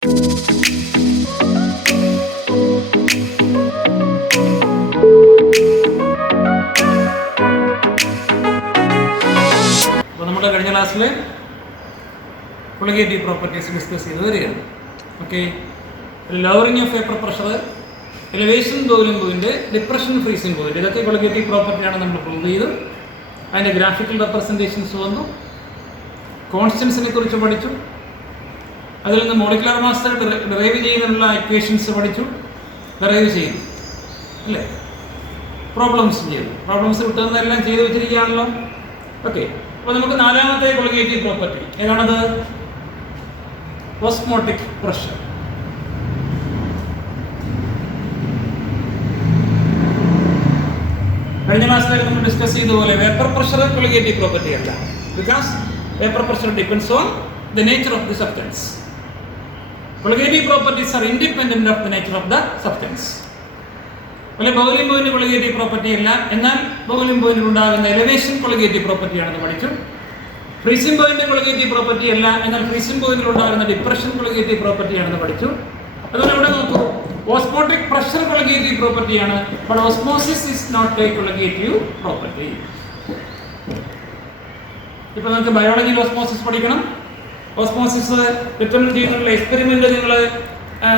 അപ്പോൾ നമ്മുടെ കഴിഞ്ഞ ക്ലാസ്സിൽ കൊളിഗേറ്റീവ് പ്രോപ്പർട്ടീസ് ഡിസ്കസ് ചെയ്ത് വരികയാണ്. Okay, lowering of paper pressure, elevation boiling point, depression freezing point, ഇതൊക്കെ കൊളിഗേറ്റീവ് പ്രോപ്പർട്ടിയാണ് നമ്മൾ പ്രൂവ് ചെയ്ത്. അതിൻ്റെ ഗ്രാഫിക്കൽ റെപ്രസെൻറ്റേഷൻസ് വന്നു. കോൺസ്റ്റൻസിനെ കുറിച്ച് പഠിച്ചു. അതിൽ നിന്ന് മോളിക്കുലർ മാസ് ഡിറൈവ് ചെയ്യുന്നതിനുള്ള ഇക്വേഷൻസ് പഠിച്ചു, ഡിറൈവ് ചെയ്തു അല്ലേ, പ്രോബ്ലംസ് ചെയ്തു. പ്രോബ്ലംസ് കിട്ടുന്നതെല്ലാം ചെയ്ത് വെച്ചിരിക്കുകയാണല്ലോ. ഓക്കെ, അപ്പോൾ നമുക്ക് നാലാമത്തെ കൊളിഗേറ്റീവ് പ്രോപ്പർട്ടി ഏതാണത്? Osmotic pressure. കഴിഞ്ഞ ക്ലാസ്സിലേക്ക് നമ്മൾ ഡിസ്കസ് ചെയ്തതുപോലെ വേപ്പർ പ്രഷർ കൊളിഗേറ്റീവ് പ്രോപ്പർട്ടി അല്ല, because vapour pressure depends on the nature of the substance. Colligative properties are independent of the nature of the substance. അല്ലെ, ബോയിലിംഗ് പോയിന്റ് കൊളിഗേറ്റീവ് പ്രോപ്പർട്ടി അല്ല, എന്നാൽ boiling പോയിന്റിൽ ഉണ്ടാകുന്ന എലിവേഷൻ കൊളിഗേറ്റീവ് പ്രോപ്പർട്ടിയാണെന്ന് പഠിച്ചു. Freezing point colligative property അല്ല, എന്നാൽ freezing പോയിന്റിൽ ഉണ്ടാകുന്ന ഡിപ്രഷൻ കൊളിഗേറ്റീവ് പ്രോപ്പർട്ടിയാണെന്ന് പഠിച്ചു. അതുപോലെ ഇവിടെ നോക്കൂ, ഓസ്മോട്ടിക് പ്രഷർ കൊളിഗേറ്റീവ് പ്രോപ്പർട്ടിയാണ്, but osmosis is not a colligative property. ഇപ്പൊ നമുക്ക് ബയോളജിയിൽ ഓസ്മോസിസ് പഠിക്കണം. ഓസ്മോസിസ് ഡിറ്റർമിൻ ചെയ്യുന്നുള്ള എക്സ്പെരിമെന്റ് നിങ്ങൾ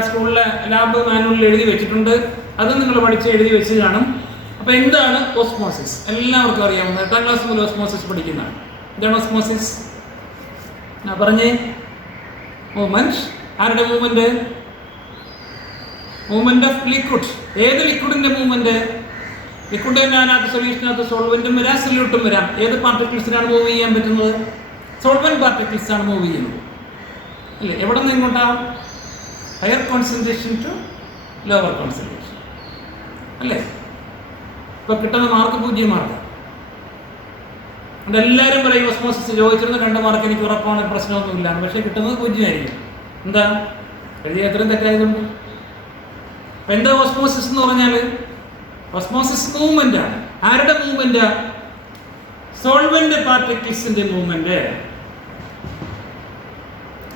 സ്കൂളിലെ ലാബ് മാനുവലിൽ എഴുതി വെച്ചിട്ടുണ്ട്. അത് നിങ്ങൾ പഠിച്ച് എഴുതി വെച്ച് കാണും. അപ്പോൾ എന്താണ് ഓസ്മോസിസ്? എല്ലാവർക്കും അറിയാവുന്ന 8ാം ക്ലാസ് മുതൽ ഓസ്മോസിസ് പഠിക്കുന്നതാണ്. എന്താണ് ഓസ്മോസിസ്? പറഞ്ഞേ. മൂവ്മെന്റ്. ആരുടെ മൂവ്മെന്റ്? Movement of liquid. ഏത് ലിക്വിഡിന്റെ മൂവ്മെന്റ്? ലിക്വിഡ് അതിനകത്ത് സൊല്യൂഷനകത്ത് സോൾവെന്റും വരാം, സൊല്യൂട്ടും വരാം. ഏത് പാർട്ടിക്കിൾസിനാണ് മൂവ് ചെയ്യാൻ പറ്റുന്നത്? സോൾവെന്റ് പാർട്ടിക്കിൾസ് ആണ് മൂവ് ചെയ്യുന്നത് അല്ലേ. എവിടെ നിന്ന് ഇങ്ങോട്ടാവും? Higher concentration to lower concentration അല്ലേ. ഇപ്പൊ കിട്ടുന്ന മാർക്ക് 0 മാർക്ക്. എല്ലാവരും പറയും ഓസ്മോസിസ് ചോദിച്ചിരുന്ന 2 മാർക്ക് എനിക്ക് ഉറപ്പാണ്, പ്രശ്നമൊന്നുമില്ല. പക്ഷെ കിട്ടുന്നത് 0 ആയിരിക്കും. എന്താ എഴുതിയ എത്രയും തെറ്റായതുകൊണ്ട്. അപ്പൊ എന്താ ഓസ്മോസിസ് എന്ന് പറഞ്ഞാൽ? ഓസ്മോസിസ് മൂവ്മെന്റ് ആണ്. ആരുടെ മൂവ്മെന്റ്? സോൾവെന്റ് പാർട്ടിക്കിൾസിന്റെ മൂവ്മെന്റ്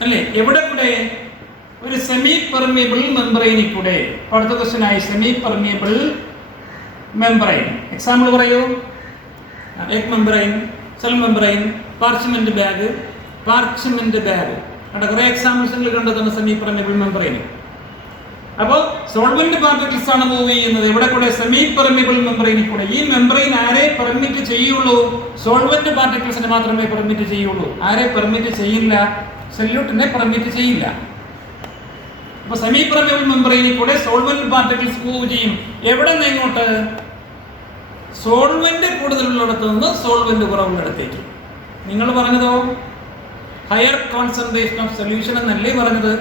അല്ലേ. എവിടെ കൂടെ? ഒരു സെമി പെർമിയബിൾ മെംബ്രെയിനിൽ കൂടെ. അടുത്ത ക്വസ്റ്റ്യൻ ആയി, സെമി പെർമിയബിൾ മെംബ്രെയിൻ. എക്സാമ്പിൾ പറയൂ. Egg membrane, cell membrane, parchment bag, parchment bag. അവിടെ കുറെ എക്സാമ്പിൾസ് നിങ്ങൾ കണ്ടെത്തുന്ന സെമി പെർമിയബിൾ മെംബ്രെയിൻ. അപ്പോൾ സോൾവെന്റ് പാർട്ടിക്കിൾസ് ആണ് മൂവ് ചെയ്യുന്നത്. എവിടെ കൂടെ? സെമി പെർമിയബിൾ മെംബ്രെയിനിൽ കൂടെ. ഈ മെംബ്രെയിൻ ആരെ പെർമിറ്റ് ചെയ്യുള്ളൂ? സോൾവെന്റ് പാർട്ടിക്കിൾസിനെ മാത്രമേ പെർമിറ്റ് ചെയ്യുള്ളൂ. ആരെ പെർമിറ്റ് ചെയ്യില്ല? സൊല്യൂട്ടിനെ പെർമിറ്റ് ചെയ്യില്ല. അപ്പൊ സെമി പെർമിയബിൾ മെംബ്രെയിനിൽ കൂടെ സോൾവെന്റ് പാർട്ടിക്കിൾസ് മൂവ് ചെയ്യും. എവിടെ നിന്ന് എങ്ങോട്ട്? സോൾവെന്റ് കൂടുതലുള്ളിടത്ത് നിന്ന് സോൾവെന്റ് കുറവുള്ളിടത്തേക്ക്. നിങ്ങൾ പറഞ്ഞതോ ഹയർ കോൺസെൻട്രേഷൻ ഓഫ് സൊല്യൂഷൻ എന്നല്ലേ പറഞ്ഞത്?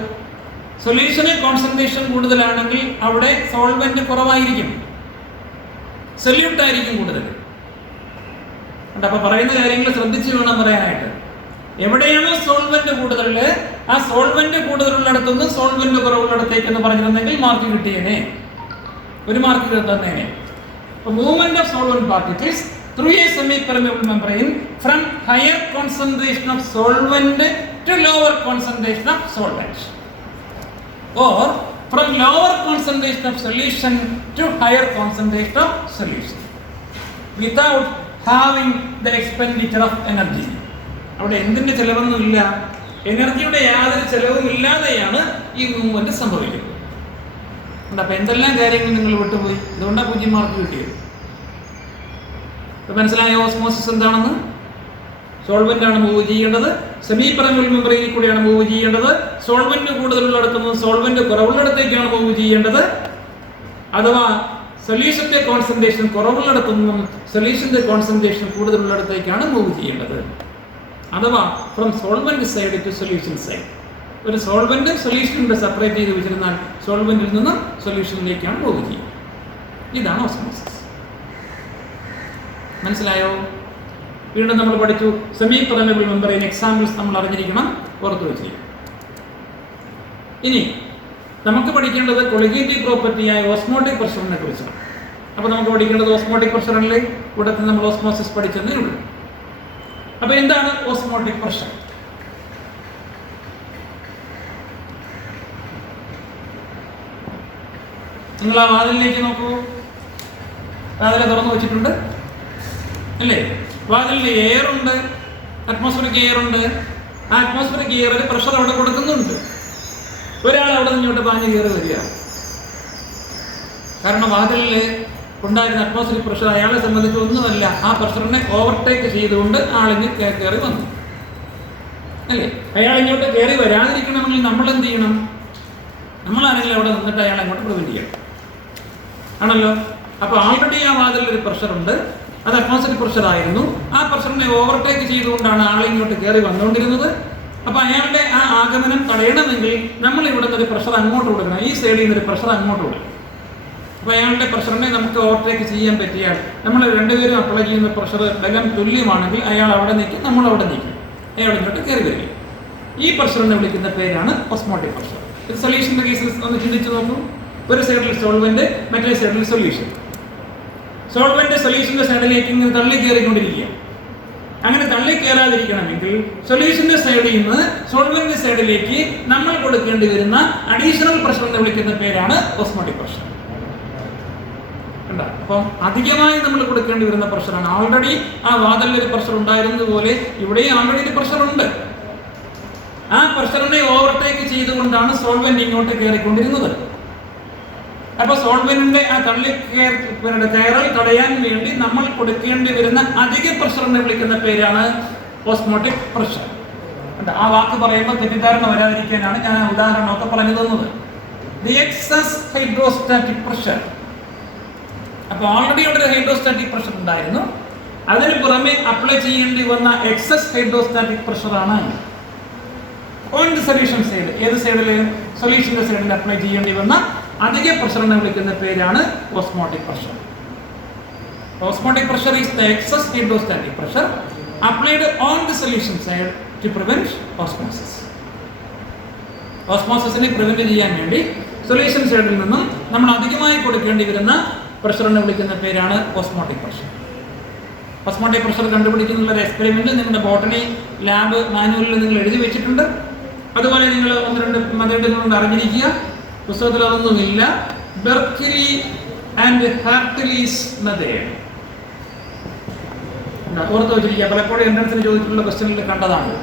സൊല്യൂഷന് കോൺസെൻട്രേഷൻ കൂടുതലാണെങ്കിൽ അവിടെ സോൾവെന്റ് കുറവായിരിക്കും, സൊല്യൂട്ട് ആയിരിക്കും കൂടുതൽ. അപ്പൊ പറയുന്ന കാര്യങ്ങൾ ശ്രദ്ധിച്ച് വേണം പറയാനായിട്ട്. എവിടെയാണോ സോൾവെന്റ് കൂടുതൽ, ആ സോൾവെന്റ് കൂടുതലുള്ളിടത്തുനിന്ന് സോൾവെന്റ് കുറവുള്ളിടത്തേക്ക് എന്ന് പറഞ്ഞിരുന്നെങ്കിൽ മാർക്ക് കിട്ടിയേനെ, 1 മാർക്ക് തന്നേനെ. Movement of solvent particles through a semi permeable membrane from higher concentration of solvent to lower concentration of solvent, or from lower concentration of solution to higher concentration of solution without having the expenditure of energy. അവിടെ എന്തിന്റെ ചെലവൊന്നുമില്ല, എനർജിയുടെ യാതൊരു ചെലവും ഇല്ലാതെയാണ് ഈ movement സംഭവിക്കുന്നത്. അപ്പൊ എന്തെല്ലാം കാര്യങ്ങൾ നിങ്ങൾ വിട്ടുപോയി, ഇതുകൊണ്ടാണ് 0 മാർക്ക് കിട്ടിയത്. മനസ്സിലായോ ഓസ്മോസിസ് എന്താണെന്ന്? സോൾവെന്റ് ആണ് മൂവ് ചെയ്യേണ്ടത്, സെമി പെർമിയബിൾ മെംബ്രെയിനിൽ കൂടെയാണ് മൂവ് ചെയ്യേണ്ടത്. സോൾവെന്റ് കൂടുതലുള്ളിടത്തുനിന്ന് സോൾവെന്റ് കുറവുള്ളിടത്തേക്കാണ് മൂവ് ചെയ്യേണ്ടത്. അഥവാ സൊല്യൂഷന്റെ കോൺസെൻട്രേഷൻ കുറവുള്ളിടത്തുനിന്നും സൊല്യൂഷന്റെ കോൺസെൻട്രേഷൻ കൂടുതലുള്ളിടത്തേക്കാണ് മൂവ് ചെയ്യേണ്ടത്. അഥവാ from solvent side to solution side. ഒരു സോൾവെന്റ് സൊല്യൂഷനിലൂടെ സെപ്പറേറ്റ് ചെയ്ത് വെച്ചിരുന്നാൽ സോൾവെന്റിൽ നിന്ന് സൊല്യൂഷനിലേക്കാണ് മൂവ് ചെയ്യുക. ഇതാണ് ഓസ്മോസിസ്. മനസ്സിലായോ? വീണ്ടും നമ്മൾ പഠിച്ചു സെമി പെർമിയബിൾ മെംബ്രെയിൻ എക്സാമ്പിൾസ് നമ്മൾ അറിഞ്ഞിരിക്കണം, പുറത്തു വെച്ചിരിക്കും. ഇനി നമുക്ക് പഠിക്കേണ്ടത് കൊളിഗേറ്റീവ് പ്രോപ്പർട്ടിയായ ഓസ്മോട്ടിക് പ്രഷറിനെ കുറിച്ചാണ്. അപ്പോൾ നമുക്ക് പഠിക്കേണ്ടത് ഓസ്മോട്ടിക് പ്രഷറിലെ ഇവിടെ നമ്മൾ ഓസ്മോസിസ് പഠിച്ചതേ ഉള്ളൂ. അപ്പോൾ എന്താണ് ഓസ്മോട്ടിക് പ്രഷർ? നിങ്ങൾ ആ വാതിലിലേക്ക് നോക്കൂ. വാതിൽ തുറന്നു വെച്ചിട്ടുണ്ട് അല്ലേ? വാതിലിൽ എയറുണ്ട്, അറ്റ്മോസ്ഫിയറിക് എയറുണ്ട്. ആ അറ്റ്മോസ്ഫിയറിക് എയറിൽ പ്രഷർ അവിടെ കൊടുക്കുന്നുണ്ട്. ഒരാൾ അവിടെ നിന്ന് ഇങ്ങോട്ട് പാഞ്ഞ് കയറി വരിക. കാരണം വാതിലിൽ ഉണ്ടായിരുന്ന അറ്റ്മോസ്ഫിയറിക് പ്രഷർ അയാളെ സംബന്ധിച്ച് ഒന്നുമല്ല, ആ പ്രഷറിനെ ഓവർടേക്ക് ചെയ്തുകൊണ്ട് ആളിഞ്ഞ് കയറി വന്നു അല്ലേ? അയാൾ ഇങ്ങോട്ട് കയറി വരാതിരിക്കണമെങ്കിൽ നമ്മൾ എന്ത് ചെയ്യണം? നമ്മളാണെങ്കിലും അവിടെ നിന്നിട്ട് അയാളെ അങ്ങോട്ട് പ്രിവെന്റ് ചെയ്യണം ആണല്ലോ. അപ്പോൾ ആൾറെഡി ആ വാതിലിൽ ഒരു പ്രഷറുണ്ട്, അത് അറ്റ്മോസ്ഫിയറിക് പ്രഷർ ആയിരുന്നു. ആ പ്രഷറിനെ ഓവർടേക്ക് ചെയ്തുകൊണ്ടാണ് ആളിങ്ങോട്ട് കയറി വന്നുകൊണ്ടിരുന്നത്. അപ്പോൾ അയാളുടെ ആ ആഗമനം തടയണമെങ്കിൽ നമ്മൾ ഇവിടെ നിന്നൊരു പ്രഷർ അങ്ങോട്ട് കൊടുക്കണം, ഈ സൈഡിൽ നിന്നൊരു പ്രഷർ അങ്ങോട്ട് കൊടുക്കണം. അപ്പോൾ അയാളുടെ പ്രഷറിനെ നമുക്ക് ഓവർടേക്ക് ചെയ്യാൻ പറ്റിയാൽ നമ്മൾ രണ്ടുപേരും അപ്ലൈ ചെയ്യുന്ന പ്രഷർ ബലം തുല്യമാണെങ്കിൽ അയാൾ അവിടെ നിൽക്കും, നമ്മൾ അവിടെ നിൽക്കും, അയാൾ ഇങ്ങോട്ട് കയറി വരിക. ഈ പ്രഷറിനെ വിളിക്കുന്ന പേരാണ് ഓസ്മോട്ടിക് പ്രഷർ. ഇത് സൊല്യൂഷൻ്റെ കേസിൽ ഒന്ന് ചിന്തിച്ച് നോക്കൂ. ഒരു സൈഡിൽ സോൾവെന്റ്, മറ്റേ സൈഡിൽ സൊല്യൂഷൻ. സോൾവെന്റ് സൊല്യൂഷന്റെ സൈഡിലേക്ക് ഇങ്ങനെ തള്ളി കയറിക്കൊണ്ടിരിക്കുക. അങ്ങനെ തള്ളി കയറാതിരിക്കണമെങ്കിൽ സൊല്യൂഷന്റെ സൈഡിൽ നിന്ന് സോൾവെന്റ് സൈഡിലേക്ക് നമ്മൾ കൊടുക്കേണ്ടി വരുന്ന അഡീഷണൽ പ്രഷറിനെ വിളിക്കുന്ന പേരാണ് ഓസ്മോട്ടിക് പ്രഷർ. അപ്പം അധികമായി നമ്മൾ കൊടുക്കേണ്ടി വരുന്ന പ്രഷറാണ്. ആൾറെഡി ആ വാതിലിൽ ഒരു പ്രഷർ ഉണ്ടായിരുന്നതുപോലെ ഇവിടെയും ആൾറെഡി ഒരു പ്രഷർ ഉണ്ട്. ആ പ്രഷറിനെ ഓവർടേക്ക് ചെയ്തുകൊണ്ടാണ് സോൾവെന്റ് ഇങ്ങോട്ട് കയറിക്കൊണ്ടിരുന്നത്. അപ്പൊ സോൾവെന്റിന്റെ ആ കയറൽ തടയാൻ വേണ്ടി നമ്മൾ കൊടുക്കേണ്ടി വരുന്ന അധിക പ്രഷറിനെ വിളിക്കുന്ന പേരാണ് ഓസ്മോട്ടിക് പ്രഷർ. ആ വാക്ക് പറയുമ്പോൾ തെറ്റിദ്ധാരണ വരാതിരിക്കാനാണ് ഞാൻ ആ ഉദാഹരണമൊക്കെ പറഞ്ഞു തന്നത്. The excess hydrostatic pressure. അപ്പോൾ ഓൾറെഡി അവിടെ ഒരു ഹൈഡ്രോസ്റ്റാറ്റിക് പ്രഷർ ഉണ്ടായിരുന്നു. അതിന് പുറമെ അപ്ലൈ ചെയ്യേണ്ടി വന്ന എക്സസ് ഹൈഡ്രോസ്റ്റാറ്റിക് പ്രഷറാണ് ഓൺ ദി സൊല്യൂഷൻ സൈഡ്. ഏത് സൈഡിൽ? സൊല്യൂഷന്റെ സൈഡിൽ അപ്ലൈ ചെയ്യേണ്ടി വന്ന അധിക പ്രഷറിനെ വിളിക്കുന്ന പേരാണ് osmotic pressure. Osmotic pressure is the excess hydrostatic pressure applied on the solution side to prevent osmosis. ഓസ്മോസിസിനെ പ്രിവെന്റ് ചെയ്യാൻ വേണ്ടി സൊല്യൂഷൻ സൈഡിൽ നിന്നും നമ്മൾ അധികമായി കൊടുക്കേണ്ടി വരുന്ന പ്രഷറിനെ വിളിക്കുന്ന പേരാണ് ഓസ്മോട്ടിക് പ്രഷർ. ഓസ്മോട്ടിക് പ്രഷർ കണ്ടുപിടിക്കുന്നുള്ള ഒരു എക്സ്പെരിമെന്റ് നിങ്ങളുടെ ബോട്ടണി ലാബ് മാനുവലിൽ നിങ്ങൾ എഴുതി വെച്ചിട്ടുണ്ട്. അതുപോലെ നിങ്ങൾ ഒന്ന് രണ്ട് മെത്തേഡുകൾ കൊണ്ട് അറിഞ്ഞിരിക്കുക. പുസ്തകത്തിൽ അതൊന്നുമില്ല. ബെർക്കിലി ആൻഡ് ഹാർട്ട്ലീസ് മെത്തേഡ് ഓർത്ത് വെച്ചിരിക്കുക. പലപ്പോഴും എൻട്രൻസിന് ചോദിച്ചിട്ടുള്ള ക്വസ്റ്റ്യനിൽ കണ്ടതാണ്.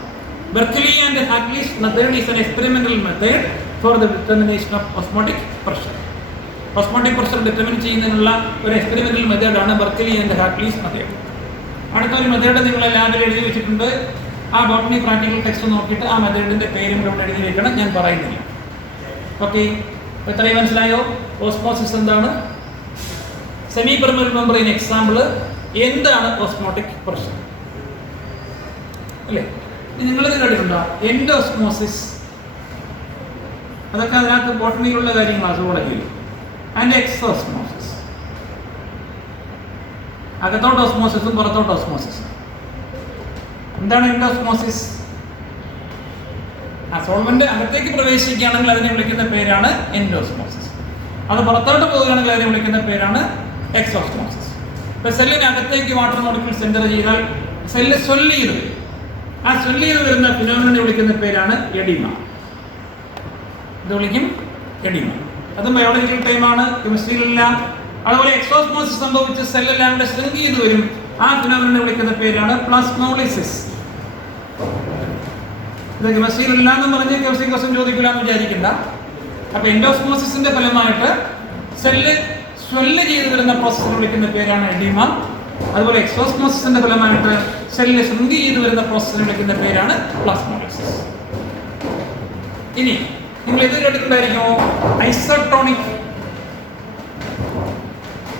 Berkeley and Hartley's method is an experimental method for the determination of osmotic pressure. Osmotic pressure determine ചെയ്യുന്നതിനുള്ള ഒരു എക്സ്പെരിമെന്റൽ മെത്തേഡാണ് ബെർക്കിലി ആൻഡ് ഹാർട്ട്ലീസ് മെത്തേഡ്. അടുത്തൊരു മെത്തേഡ് നിങ്ങൾ ലാബിൽ എഴുതി വെച്ചിട്ടുണ്ട്. ആ ബോട്ടണി പ്രാക്ടിക്കൽ ടെക്സ്റ്റ് നോക്കിയിട്ട് ആ മെത്തേഡിന്റെ പേരും ഇവിടെ എഴുതി വെക്കണം, ഞാൻ പറയുന്നില്ല. ഓക്കെ, ഇത്രയും മനസ്സിലായോ? ഓസ്മോസിസ് എന്താണ്? സെമി പെർമനന്റ് മെംബ്രെയിൻ എക്സാമ്പിൾ എന്താണ് ഓസ്മോട്ടിക് പ്രഷർ അല്ലേ? നിങ്ങളിത് കേട്ടിട്ടുണ്ടോ? എൻഡോസ്മോസിസ്, അതൊക്കെ അതിനകത്ത് ബോട്ടണിയിലുള്ള കാര്യങ്ങളാണ് സുവോളജിയിൽ. ആൻഡ് എക്സോസ്മോസിസ്, അകത്തോട്ട് ഓസ്മോസിസും പുറത്തോട്ട് ഓസ്മോസിസും. എന്താണ് എൻഡോസ്മോസിസ്? ആ സോൾവെന്റ് അകത്തേക്ക് പ്രവേശിക്കുകയാണെങ്കിൽ അതിനെ വിളിക്കുന്ന പേരാണ് എൻഡോസ്മോസിസ്. അത് പുറത്തോട്ട് പോവുകയാണെങ്കിൽ അതിനെ വിളിക്കുന്ന പേരാണ് എക്സോസ്മോസിസ്. ഇപ്പൊ സെല്ലിന് അകത്തേക്ക് വാട്ടർ മോളിക്യൂൾ സെന്റർ ചെയ്താൽ സെല്ല് സ്വെല്ല് ചെയ്ത് വരും. ആ സ്വെല്ല് ചെയ്ത് വരുന്ന ഫിനോമിനെ വിളിക്കുന്ന പേരാണ് എഡിമ. ഇത് വിളിക്കും എഡിമ. അതും ബയോളജിക്കൽ ടൈമാണ്, കെമിസ്ട്രിയിലില്ല. അതുപോലെ എക്സോസ്മോസിസ് സംഭവിച്ച് സെല്ലെല്ലാം കൂടെ ഷ്രിങ്ക് ചെയ്ത് വരും. ആ ഫിനോമിനെ വിളിക്കുന്ന പേരാണ് പ്ലാസ്മോളിസിസ്. ഇത് കെമിസ്ട്രിയിലില്ല എന്ന് പറഞ്ഞ് കെമിസ്ട്രി ക്വസ്റ്റ്യൻ ചോദിക്കില്ല എന്ന് വിചാരിക്കണ്ട. അപ്പൊ എൻഡോസ്മോസിസിന്റെ ഫലമായിട്ട് സെല്ല് സ്വെല്ല് ചെയ്ത് വരുന്ന പ്രോസസ്സിനെ വിളിക്കുന്ന പേരാണ് എഡിമ. അതുപോലെ എക്സോസ്മോസിസിന്റെ ഫലമായിട്ട് സെല്ല് ഷ്രിങ്ക് ചെയ്ത് വരുന്ന പ്രോസസ്സിനെ വിളിക്കുന്ന പേരാണ് പ്ലാസ്മോളിസിസ്. ഇനി നിങ്ങൾ ഇത് കേട്ടിട്ടുണ്ടായിരിക്കുമോ? Isotonic,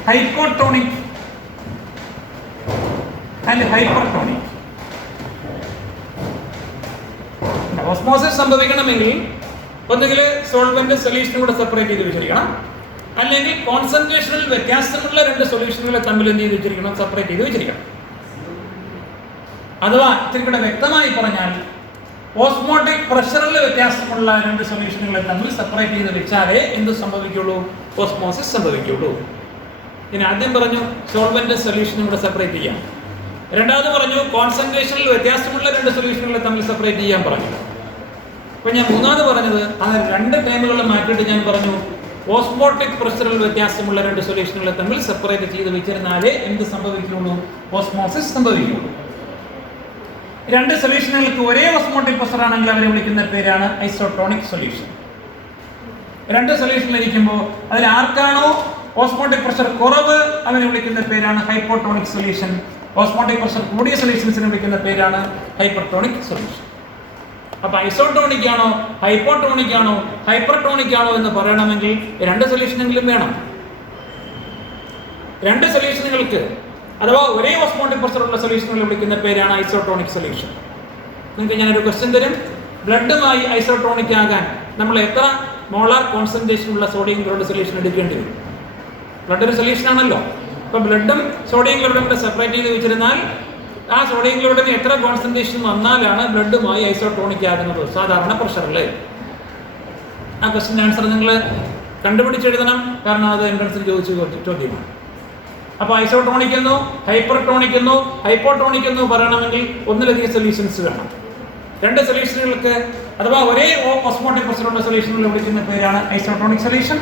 hypotonic and hypertonic. Osmosis സംഭവിക്കണമെങ്കിൽ ഒന്നുകിൽ സോൾവെന്റ് സൊല്യൂഷനും കൂടെ സെപ്പറേറ്റ് ചെയ്ത് വെച്ചിരിക്കണം, അല്ലെങ്കിൽ കോൺസെൻട്രേഷനിൽ വ്യത്യാസമുള്ള രണ്ട് സൊല്യൂഷനുകളെ തമ്മിൽ എന്ത് ചെയ്ത് വെച്ചിരിക്കണം? സെപ്പറേറ്റ് ചെയ്ത് വെച്ചിരിക്കണം. അഥവാ ഇത്തിരി കൂടെ വ്യക്തമായി പറഞ്ഞാൽ ഓസ്മോട്ടിക് പ്രഷറിൽ വ്യത്യാസമുള്ള രണ്ട് സൊല്യൂഷനുകളെ തമ്മിൽ സെപ്പറേറ്റ് ചെയ്ത് വെച്ചാലേ എന്ത് സംഭവിക്കുള്ളൂ? ഓസ്മോസിസ് സംഭവിക്കുള്ളൂ. ഇനി ആദ്യം പറഞ്ഞു സോൾവെന്റ് സൊല്യൂഷനും കൂടെ സെപ്പറേറ്റ് ചെയ്യാം. രണ്ടാമത് പറഞ്ഞു കോൺസെൻട്രേഷനിൽ വ്യത്യാസമുള്ള രണ്ട് സൊല്യൂഷനുകളെ തമ്മിൽ സെപ്പറേറ്റ് ചെയ്യാൻ പറഞ്ഞു. അപ്പൊ ഞാൻ മൂന്നാമത് പറഞ്ഞത് ആ രണ്ട് ടൈമുകൾ മാറ്റിയിട്ട് ഞാൻ പറഞ്ഞു ഓസ്മോട്ടിക് പ്രഷറിൽ വ്യത്യാസമുള്ള രണ്ട് സൊല്യൂഷനുകളെ തമ്മിൽ സെപ്പറേറ്റ് ചെയ്ത് വെച്ചിരുന്നാലേ എന്ത് സംഭവിക്കുള്ളൂ? ഓസ്മോസിസ് സംഭവിക്കുള്ളൂ. രണ്ട് സൊല്യൂഷനുകൾക്ക് ഒരേ ഓസ്മോട്ടിക് പ്രഷർ ആണെങ്കിൽ അവരെ വിളിക്കുന്ന പേരാണ് ഐസോട്ടോണിക് സൊല്യൂഷൻ. രണ്ട് സൊല്യൂഷൻ ഇരിക്കുമ്പോൾ അതിൽ ആർക്കാണോ ഓസ്മോട്ടിക് പ്രഷർ കുറവ് അവരെ വിളിക്കുന്ന പേരാണ് ഹൈപ്പോട്ടോണിക് സൊല്യൂഷൻ. ഓസ്മോട്ടിക് പ്രഷർ കൂടിയ സൊല്യൂഷൻസിനെ വിളിക്കുന്ന പേരാണ് ഹൈപ്പർട്ടോണിക് സൊല്യൂഷൻ. അപ്പൊ ഐസോട്ടോണിക് ആണോ ഹൈപ്പോട്ടോണിക് ആണോ ഹൈപ്പർട്ടോണിക് ആണോ എന്ന് പറയണമെങ്കിൽ രണ്ട് സൊല്യൂഷനെങ്കിലും വേണം. രണ്ട് സൊല്യൂഷനുകൾക്ക് അഥവാ ഒരേ ഓസ്മോട്ടിക് പ്രഷറുള്ള സൊല്യൂഷനുകൾ വിളിക്കുന്ന പേരാണ് ഐസോട്ടോണിക് സൊല്യൂഷൻ. നിങ്ങൾക്ക് ഞാനൊരു ക്വസ്റ്റ്യൻ തരും. ബ്ലഡുമായി ഐസോട്ടോണിക് ആകാൻ നമ്മൾ എത്ര മോളാർ കോൺസെൻട്രേഷൻ ഉള്ള സോഡിയം ക്ലോറൈഡ് സൊല്യൂഷൻ എടുക്കേണ്ടി വരും? ബ്ലഡ് ഒരു സൊല്യൂഷൻ ആണല്ലോ. അപ്പൊ ബ്ലഡും സോഡിയം ക്ലോറൈഡും കൂടെ സെപ്പറേറ്റ് ചെയ്ത് വെച്ചിരുന്നാൽ ആ സോഡിയം ക്ലോറൈഡിന് എത്ര കോൺസെൻട്രേഷൻ വന്നാലാണ് ബ്ലഡുമായി ഐസോട്ടോണിക് ആകുന്നത് സാധാരണ പ്രഷറിൽ? ആ ക്വസ്റ്റിൻ്റെ ആൻസർ നിങ്ങൾ കണ്ടുപിടിച്ചെഴുതണം, കാരണം അത് എൻട്രൻസിൽ ചോദിച്ചു ചോദ്യമാണ്. അപ്പോൾ ഐസോട്ടോണിക് എന്നോ ഹൈപ്പർട്ടോണിക് എന്നോ ഹൈപ്പോട്ടോണിക് എന്നോ പറയണമെങ്കിൽ ഒന്നിലധികം സൊല്യൂഷൻസ് വേണം. രണ്ട് സൊല്യൂഷനുകൾക്ക് അഥവാ ഒരേ ഓസ്മോട്ടിക് പ്രഷറുള്ള സൊല്യൂഷനുകൾ വിളിക്കുന്ന പേരാണ് ഐസോട്ടോണിക് സൊല്യൂഷൻ.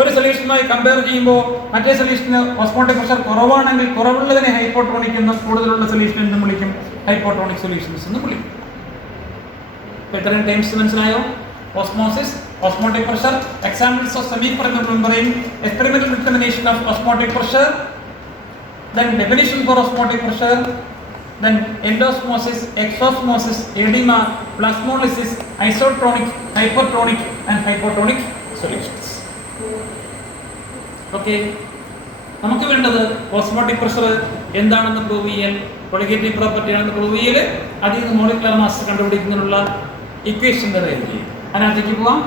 ഒരു സൊല്യൂഷനുമായി കമ്പയർ ചെയ്യുമ്പോൾ മറ്റേ സൊല്യൂഷന് ഓസ്മോട്ടിക് പ്രഷർ കുറവാണെങ്കിൽ കുറവുള്ളതിനെ ഹൈപ്പോട്ടോണിക് എന്നും കൂടുതലുള്ള സൊല്യൂഷൻ എന്നും വിളിക്കും, ഹൈപ്പോട്ടോണിക് സൊല്യൂഷൻസ് എന്നും വിളിക്കും. ഇത്രയും ടൈംസ് മനസ്സിലായോ? Osmosis, osmotic pressure, examples of semi-permeable membrane, experimental determination of osmotic pressure, then definition for osmotic pressure, then endosmosis, exosmosis, edema, plasmolysis, isotonic, hypertonic and hypotonic solutions. Okay. നമുക്ക് വേണ്ടത് osmotic pressure എന്താണെന്ന് prove ചെയ്യാൻ, colligative property ആണെന്ന് prove ചെയ്യൽ, അതിൽ നിന്ന് molecular mass കണ്ടുപിടിക്കുന്നതിനുള്ള ഇക്വേഷൻ്റെ റേഞ്ച് അതിനകത്തേക്ക് പോവാം.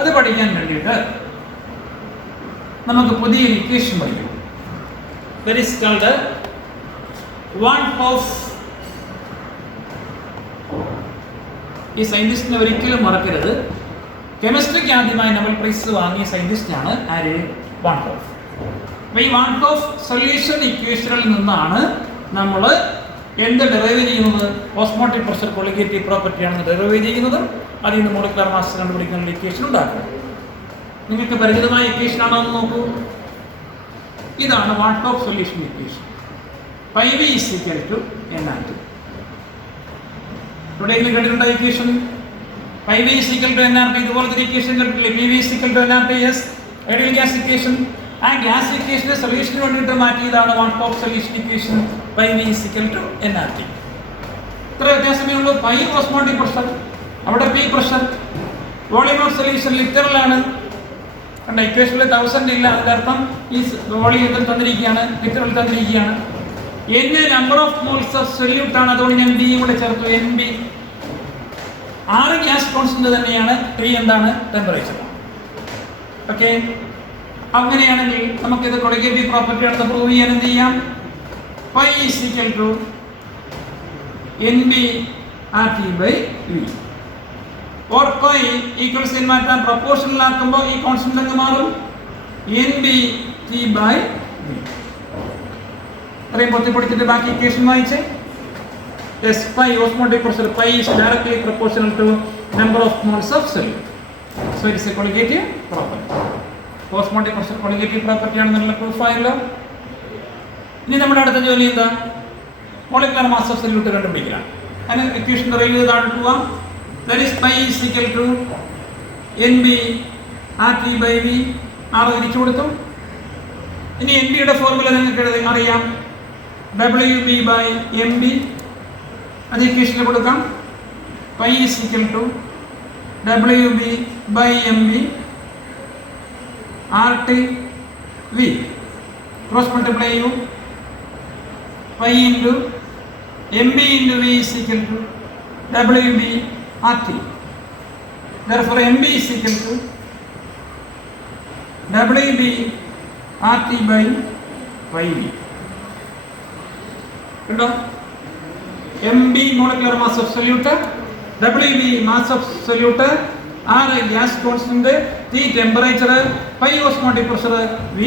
അത് പഠിക്കാൻ വേണ്ടിയിട്ട് നമുക്ക് പുതിയൊരു ഇക്വേഷൻ പഠിക്കും. That is called van Hoff. ഈ സയന്റിസ്റ്റിനെ ഒരിക്കലും മറക്കരുത്. കെമിസ്ട്രിക്ക് ആദ്യമായി നോബൽ പ്രൈസ് വാങ്ങിയ സയന്റിസ്റ്റാണ് ആര്? Van Hoff. അപ്പോൾ ഈ വാൻ ഹോഫ് സൊല്യൂഷൻ ഇക്വേഷനിൽ നിന്നാണ് നമ്മൾ എന്ത് ഡെറൈവ് ചെയ്യുന്നത്? ഓസ്മോട്ടിക് പ്രഷർ കൊളിഗേറ്റീവ് പ്രോപ്പർട്ടി ആണെന്ന് ഡെറൈവ് ചെയ്യുന്നതും അതിൽ നിന്ന് മോളിക്കുലർ മാസ് കണ്ടുപിടിക്കുന്ന ഇക്വേഷൻ ഉണ്ടാക്കുക. നിങ്ങൾക്ക് പരിചിതമായ ഇക്വേഷൻ ആണോ എന്ന് നോക്കൂ. ഇതാണ് van Hoff solution equation. Pi V is equal to NR2. എവിടെയെങ്കിലും കണ്ടിട്ടുണ്ടോ equation? Pi V is equal to NR2. ഇതുപോലത്തെ ഇക്വേഷൻ കണ്ടിട്ടില്ലേ? PV is equal to NR2. Yes, ideal gas equation. ആ ഗ്യാസ് ഇക്വേഷനെ സൊല്യൂഷന് വേണ്ടിയിട്ട് മാറ്റിയതാണ് van Hoff solution equation. Pi V is equal to NR2. ഇത്ര വ്യത്യാസമേ ഉള്ളൂ. പൈ ഓസ്മോട്ടിക് പ്രഷർ, അവിടെ P pressure. Volume of solution ലിറ്ററിലാണ്. കണ്ട ഇക്വേഷനിൽ 1000 ഇല്ല. അതിൻ്റെ അർത്ഥം ഈ വോളിയത്തിൽ തന്നിരിക്കുകയാണ്, ലിറ്ററിൽ തന്നിരിക്കുകയാണ്. N number of moles of solute ആണ്, അതുകൊണ്ട് ഞാൻ B കൂടെ ചേർത്തു. NB. 6 ഗ്യാസ് കോൺസ്റ്റന്റ് തന്നെയാണ്. 3 എന്താണ്? ടെമ്പറേച്ചർ. ഓക്കെ. അങ്ങനെയാണെങ്കിൽ നമുക്കിത് കൊളിഗേറ്റീവ് പ്രോപ്പർട്ടി അടുത്ത് പ്രൂവ് ചെയ്യാൻ എന്ത് ചെയ്യാം? Pi is equal to NB RT by V. Or pi equal sign മാറ്റാൻ പ്രൊപ്പോർഷണൽ ആക്കുമ്പോൾ ഈ കോൺസ്റ്റന്റ് അങ്ങ് മാറും. NB T by V. അത്രയും പൊത്തിപ്പൊടിച്ചിട്ട് ബാക്കി ഇക്വേഷൻ വായിച്ചേ. Yes, pi osmotic pressure, pi is directly proportional to number of moles of solute. So it is a colligative property. Osmotic pressure colligative property ആണെന്നുള്ള proof ആയല്ലോ. ഇനി നമ്മുടെ അടുത്ത ജോലി എന്താ? മോളിക്കുലർ മാസ് ഓഫ് സൊല്യൂട്ട് കണ്ടുപിടിക്കണം. അതിന് ഇക്വേഷൻ ഡെറൈവ് ചെയ്താണ് പോവാം. That is pi is equal to NB RT by V. ആറ് തിരിച്ചു കൊടുത്തു. ഇനി NB യുടെ ഫോർമുല നിങ്ങൾക്ക് അറിയാം. WB by MB. അത് ഇക്വേഷനിൽ കൊടുക്കാം. Pi is equal to WB by MB RT V. Cross multiply ചെയ്യൂ. Pi into MB into V is equal to WB RT. Therefore MB is equal to WB RT by YV. കണ്ടോ? MB molecular mass of solute, WB mass of solute, R gas constant, T temperature, pi osmotic pressure, V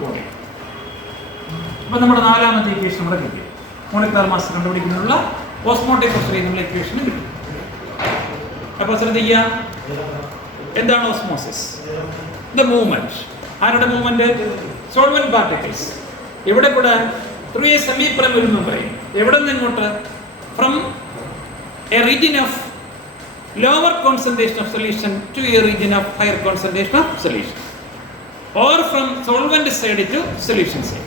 volume. അപ്പോൾ നമ്മുടെ നാലാമത്തെ equation നമ്മുടെ കിട്ടി. Molecular mass കണ്ടുപിടിക്കുന്നതിനുള്ള osmotic pressure എന്നുള്ള equation കിട്ടി. അപ്പോൾ ശ്രദ്ധിക്കുക, എന്താണ് ഓസ്മോസിസ്? The movement. ആരുടെ മൂവ്മെന്റ്? Solvent particles. എവിടെ കൂടെ? Through a semi permeable membrane. എവിടെ നിന്ന് ഇങ്ങോട്ട്? From A region of lower concentration of solution to a region of higher concentration of solution, or from solvent side to solution side.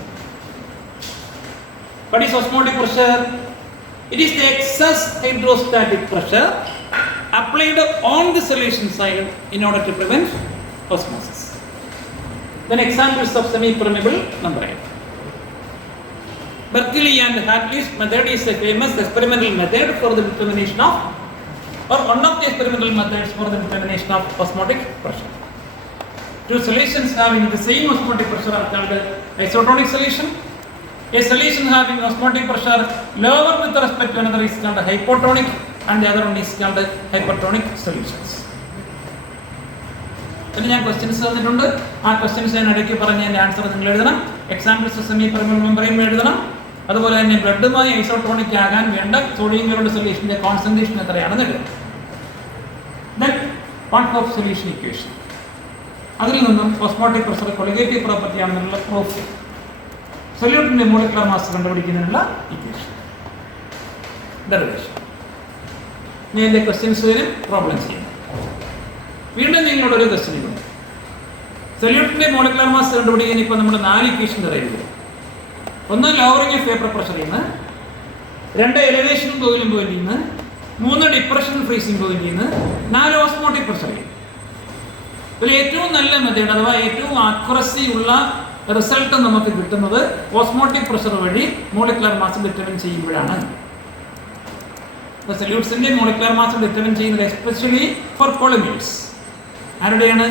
What is osmotic pressure? It is the excess hydrostatic pressure applied on the solution side in order to prevent osmosis. Then examples of semi-permeable membrane. Berkeley and Hartley's method is a famous experimental method for the determination of, or one of the experimental methods for the determination of osmotic pressure. Two solutions having the same osmotic pressure are called isotonic solution. A solution having osmotic pressure lower with respect to another is called hypotonic, and the other one is called hypertonic solutions. പിന്നെ ഞാൻ questions തന്നിട്ടുണ്ട്. ആ questions ഞാൻ ഇടയ്ക്ക് പറഞ്ഞ എൻ്റെ answer നിങ്ങൾ എഴുതണം. എക്സാമ്പിൾസ് സെമി പെർമിയബിൾ മെംബ്രെയിൻ എഴുതണം. അതുപോലെ തന്നെ ബ്ലഡുമായി ഐസോട്ടോണിക് ആകാൻ വേണ്ട സോഡിയം ക്ലോറൈഡ് സൊല്യൂഷന്റെ കോൺസെൻട്രേഷൻ എത്രയാണെന്ന് എഴുതണം. Then part of solution equation. അതിൽ നിന്നും ഓസ്മോട്ടിക് പ്രഷർ കൊളിഗേറ്റീവ് പ്രോപ്പർട്ടി ആണെന്നുള്ള പ്രൂഫ്, സൊല്യൂട്ടിന്റെ മോളിക്കുലർ മാസ് കണ്ടുപിടിക്കുന്നതിനുള്ള ഇക്വേഷൻ, ഡെറിവേഷൻ. ഞാൻ എൻ്റെ ക്വസ്റ്റ്യൻസ് വരും, പ്രോബ്ലം ചെയ്യും. വീണ്ടും നിങ്ങളോട് ഒരു ക്വസ്റ്റ്യൻ ഉണ്ട്. സൊല്യൂട്ടിന്റെ മോളിക്കുലർ മാസ് കണ്ടുപിടിക്കാൻ ഇപ്പോൾ നമ്മൾ 4 ഇക്വേഷൻ തരുന്നത്. ഒന്ന് ലോവറിംഗ് ഓഫ് വേപ്പർ പ്രഷറിൽ നിന്ന്, 2 എലിവേഷൻ ബോയിലിംഗ് പോയിന്റിൽ നിന്ന്, 3 ഡിപ്രഷൻ ഫ്രീസിംഗ് പോയിന്റിൽ നിന്ന്, 4 ഓസ്മോട്ടിക് പ്രഷറിൽ. ഇതിൽ ഏറ്റവും നല്ല മെത്തേഡ് അഥവാ ഏറ്റവും ആക്യുറസി ഉള്ള റിസൾട്ട് നമുക്ക് കിട്ടുന്നത് ഓസ്മോട്ടിക് പ്രഷർ വഴി മോളിക്കുലർ മാസ് ഡിറ്റർമിൻ ചെയ്യുമ്പോഴാണ്. സൊല്യൂട്ട്സിന്റെ മോളിക്കുലർ മാസ് ഡിറ്റർമിൻ ചെയ്യുന്നത് എസ്പെഷ്യലി ഫോർ പോളിമേഴ്സ്. ആരുടെയാണ്?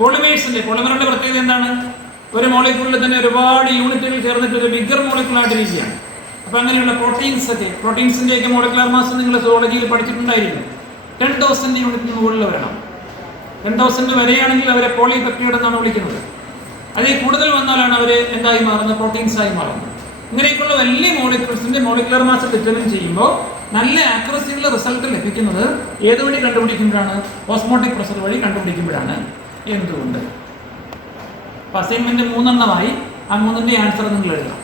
പോളിമേഴ്സിന്റെ. പോളിമറിന്റെ പ്രത്യേകത എന്താണ്? ഒരു മോളിക്യൂളിൽ തന്നെ ഒരുപാട് യൂണിറ്റുകൾ ചേർന്നിട്ട് ഒരു ബിഗർ മോളിക്യൂളായിട്ടിരിക്കുകയാണ്. അപ്പോൾ അങ്ങനെയുള്ള പ്രോട്ടീൻസ് ഒക്കെ, പ്രോട്ടീൻസിൻ്റെയൊക്കെ മോളിക്കുലർ മാസ് നിങ്ങൾ സുവോളജിയിൽ പഠിച്ചിട്ടുണ്ടായിരിക്കും. 10,000 യൂണിറ്റിന് മുകളിൽ വരണം. 10,000 വരെയാണെങ്കിൽ അവരെ പോളിപെപ്റ്റൈഡ് എന്നാണ് വിളിക്കുന്നത്. അതിൽ കൂടുതൽ വന്നാലാണ് അവർ എന്തായി മാറുന്നത്? പ്രോട്ടീൻസായി മാറുന്നത്. ഇങ്ങനെയൊക്കെയുള്ള വലിയ മോളിക്യൂൾസിൻ്റെ മോളിക്കുലർ മാസ് ഡിറ്റർമിൻ ചെയ്യുമ്പോൾ നല്ല ആക്യുറസിയുള്ള റിസൾട്ട് ലഭിക്കുന്നത് ഏതുവഴി കണ്ടുപിടിക്കുമ്പോഴാണ്? ഓസ്മോട്ടിക് പ്രഷർ വഴി കണ്ടുപിടിക്കുമ്പോഴാണ്. എന്തുകൊണ്ട്? അസൈൻമെന്റ് 3 എണ്ണമായി. ആ 3ന്റെ ആൻസർ നിങ്ങൾ എഴുതണം.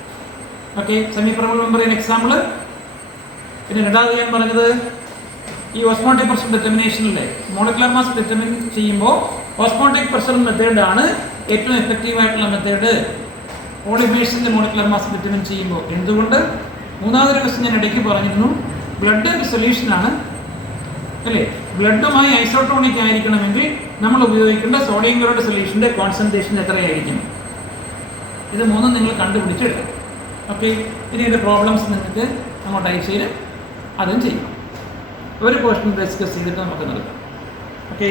Okay. Semi permeable membrane example. പിന്നെ രണ്ടാമത് ഞാൻ പറഞ്ഞത് ഈ ഓസ്മോട്ടിക് പ്രഷർ ഡിറ്റർമിനേഷനിലെ മോളിക്കുലർ മാസ് ഡിറ്റർമിൻ ചെയ്യുമ്പോൾ ഓസ്മോട്ടിക് പ്രഷർ മെത്തേഡാണ് ഏറ്റവും എഫക്റ്റീവ് ആയിട്ടുള്ള മെത്തേഡ് പോളിമേഴ്സിന്റെ മോളിക്കുലർ മാസ് ഡിറ്റർമിൻ ചെയ്യുമ്പോൾ. എന്തുകൊണ്ട്? മൂന്നാമതൊരു ക്വസ്റ്റ്യൻ ഞാൻ ഇടയ്ക്ക് പറഞ്ഞിരുന്നു. ബ്ലഡ് ഒരു സൊല്യൂഷനാണ് അല്ലേ? ബ്ലഡുമായി ഐസോട്ടോണിക് ആയിരിക്കണമെങ്കിൽ നമ്മൾ ഉപയോഗിക്കേണ്ട സോഡിയം ക്ലോറൈഡ് സൊല്യൂഷന്റെ കോൺസെൻട്രേഷൻ എത്രയായിരിക്കും? ഇത് 3 നിങ്ങൾ കണ്ടുപിടിച്ചെടുക്കും. ഓക്കെ. ഇനി ഇതിൻ്റെ പ്രോബ്ലംസ് നിങ്ങൾക്ക് അങ്ങോട്ട് അയച്ചു തരും, അതും ചെയ്യും. ഒരു പോർഷൻ ഡിസ്കസ് ചെയ്തിട്ട് നമുക്ക് നടക്കാം. Okay.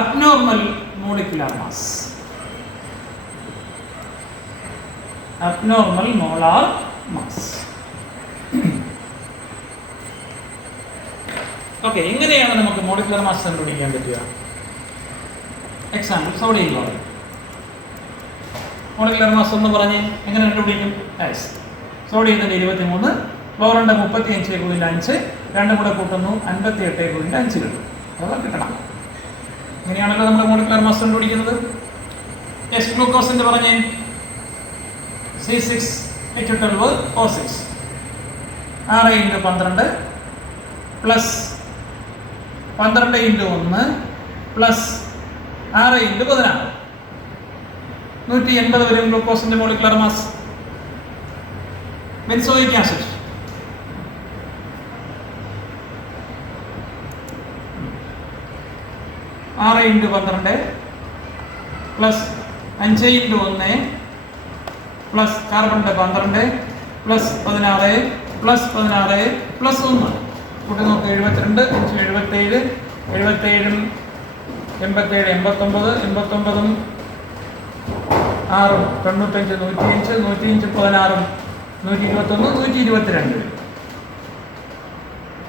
Abnormal molecular mass, abnormal molar mass. Okay. എങ്ങനെയാണ് നമുക്ക് മോളിക്കുലർ മാസ് കണ്ടുപിടിക്കാൻ പറ്റുക? Example sodium chloride. Molecular mass ഒന്ന് പറഞ്ഞ് എങ്ങനെ കണ്ടുപിടിക്കും? സോഡിയത്തിൻ്റെ 23, ക്ലോറിൻ്റെ 35.5, രണ്ടും കൂടെ കൂട്ടുന്നു 58.5 കിട്ടും. അതൊക്കെ കിട്ടണം. ഇങ്ങനെയാണല്ലോ നമ്മൾ മോളിക്കുലർ മാസ് കണ്ടുപിടിക്കുന്നത്. ഗ്ലൂക്കോസിൻ്റെ പറഞ്ഞ് C6H12O6 6 × 12 പ്ലസ് 12 × 1 പ്ലസ് 6 × 16 180 വരും ഗ്ലൂക്കോസിന്റെ molecular mass. Benzoic acid 6 × 12 plus 5 × 1 plus കാർബണിന്റെ 12 പ്ലസ് 16 പ്ലസ് 16 പ്ലസ് 1 കൂട്ടി നോക്ക്. 72 77 77 87 89 89 6 95 105 105 16 121 122.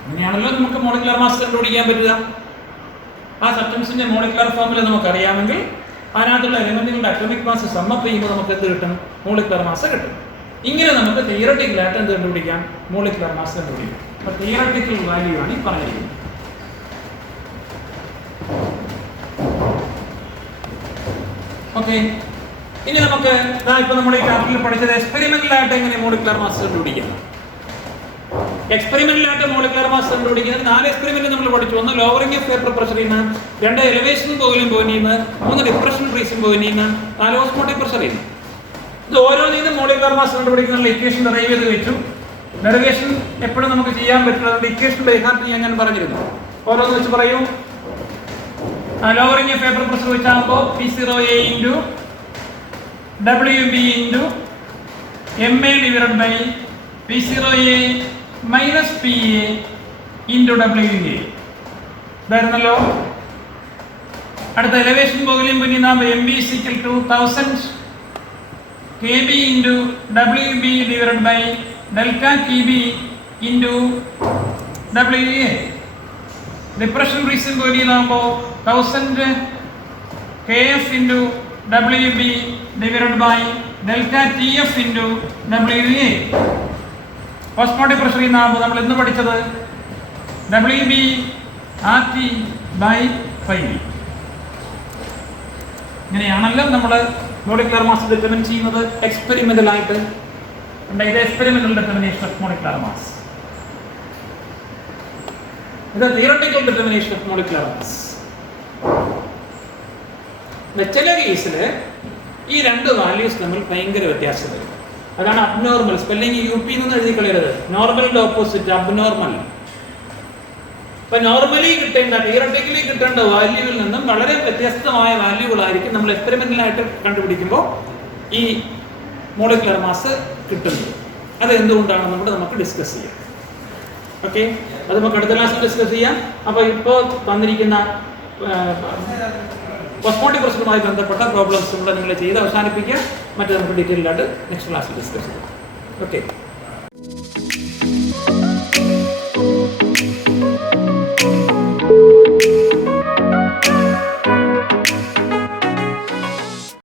ഇങ്ങനെയാണല്ലോ നമുക്ക് മോളിക്കുലർ മാസ് കണ്ടുപിടിക്കാൻ പറ്റുക. ആ സബ്സ്റ്റൻസിന്റെ മോളിക്കുലർ ഫോർമുല നമുക്കറിയാമെങ്കിൽ അതിനകത്തുള്ള എലിമെന്റുകളുടെ അറ്റോമിക് മാസ് സമ്മപ്പ് ചെയ്യുമ്പോൾ നമുക്ക് എന്ത് കിട്ടും? മോളിക്കുലർ മാസ് കിട്ടും. ഇങ്ങനെ നമുക്ക് തിയററ്റിക്കലായിട്ട് എന്ത് കണ്ടുപിടിക്കാം? മോളിക്കുലർ മാസ് കണ്ടുപിടിക്കാം. അപ്പോൾ തിയററ്റിക്കൽ വാല്യൂ ആണ് ഈ പറഞ്ഞിരിക്കുന്നത്. ഓക്കെ, ഇനി നമുക്ക് ഇപ്പൊ നമ്മൾ ഈ ചാപ്റ്ററിൽ പഠിച്ചത് എക്സ്പെരിമെന്റൽ ആയിട്ട് എങ്ങനെ മോളിക്കുലർ മാസ് കണ്ടുപിടിക്കാം. എക്സ്പെരിമെന്റൽ ആയിട്ട് മോളിക്കുലർ മാസ് കണ്ടുപിടിക്കുന്നത് 4 എക്സ്പെരിമെന്റ് നമ്മൾ പഠിച്ചു. 1 ലോവറിംഗ് ഓഫ് വേപ്പർ പ്രഷറിൽ നിന്ന്, 2 എലിവേഷൻ ബോയിലിംഗ് പോയിന്റിൽ നിന്ന്, 3 ഡിപ്രഷൻ ഫ്രീസിംഗ് പോയിന്റിൽ നിന്ന്, 4 ഓസ്മോട്ടിക് പ്രഷറിൽ നിന്ന്. ഇത് ഓരോന്നിനും മോളിക്കുലർ മാസ് കണ്ടുപിടിക്കുന്ന ഇക്വേഷൻ ഡെറൈവ് ചെയ്ത് വെച്ചു. ഡെറിവേഷൻ എപ്പോഴും നമുക്ക് ചെയ്യാൻ പറ്റുന്നത് ഇക്വേഷൻ ബൈഹാർട്ട് ചെയ്യാൻ ഞാൻ പറഞ്ഞിരുന്നു. ഓരോന്ന് വെച്ച് പറയൂ. ലോവറിംഗ് ഓഫ് വേപ്പർ പ്രഷർ വെച്ചാകുമ്പോൾ P0A into WB into MA divided by P0A minus PA into WA ഇതായിരുന്നല്ലോ. അടുത്ത എലിവേഷൻ ബോയിലിംഗ് പോയിന്റ് നാകുമ്പോൾ MB is equal to 1000 KB into WB divided by delta TB into WA. Depression freezing point നാകുമ്പോൾ 1000 KF into WB divided by delta TF into WA. Osmotic പ്രഷറിൽ നിന്നാകുമ്പോൾ നമ്മൾ ഇന്ന് പഠിച്ചത് WB RT by 5. ഇങ്ങനെയാണല്ലോ നമ്മൾ molecular mass determine ചെയ്യുന്നത് experimental ആയിട്ട്. ഇത് experimental determination of molecular mass. ഇത് theoretical determination of molecular mass. ചില കേസിൽ ഈ 2 വാല്യൂസ് തമ്മിൽ ഭയങ്കര വ്യത്യാസം വരും. അതാണ് അബ്നോർമൽ. സ്പെല്ലിംഗ് UP നിന്ന് എഴുതി കളയരുത്. നോർമലിന്റെ ഓപ്പോസിറ്റ് അബ്നോർമൽ. ഇപ്പൊ നോർമലി കിട്ടേണ്ട, തിയറട്ടിക്കലി കിട്ടേണ്ട വാല്യൂവിൽ നിന്നും വളരെ വ്യത്യസ്തമായ വാല്യൂകളായിരിക്കും നമ്മൾ എക്സ്പെരിമെന്റലായിട്ട് കണ്ടുപിടിക്കുമ്പോൾ ഈ മോളിക്കുലർ മാസ് കിട്ടുന്നത്. അത് എന്തുകൊണ്ടാണ് നമുക്ക് ഡിസ്കസ് ചെയ്യാം. ഓക്കെ, അത് നമുക്ക് അടുത്ത ക്ലാസ്സിൽ ഡിസ്കസ് ചെയ്യാം. അപ്പോൾ ഇപ്പോൾ തന്നിരിക്കുന്ന ഓസ്മോട്ടിക് പ്രഷറുമായി ബന്ധപ്പെട്ട പ്രോബ്ലംസ് കൂടെ നിങ്ങൾ ചെയ്ത് അവസാനിപ്പിക്കുക. മറ്റു നമുക്ക് ഡീറ്റെയിൽഡായിട്ട് നെക്സ്റ്റ് ക്ലാസ്സിൽ ഡിസ്കസ് ചെയ്യാം. ഓക്കെ.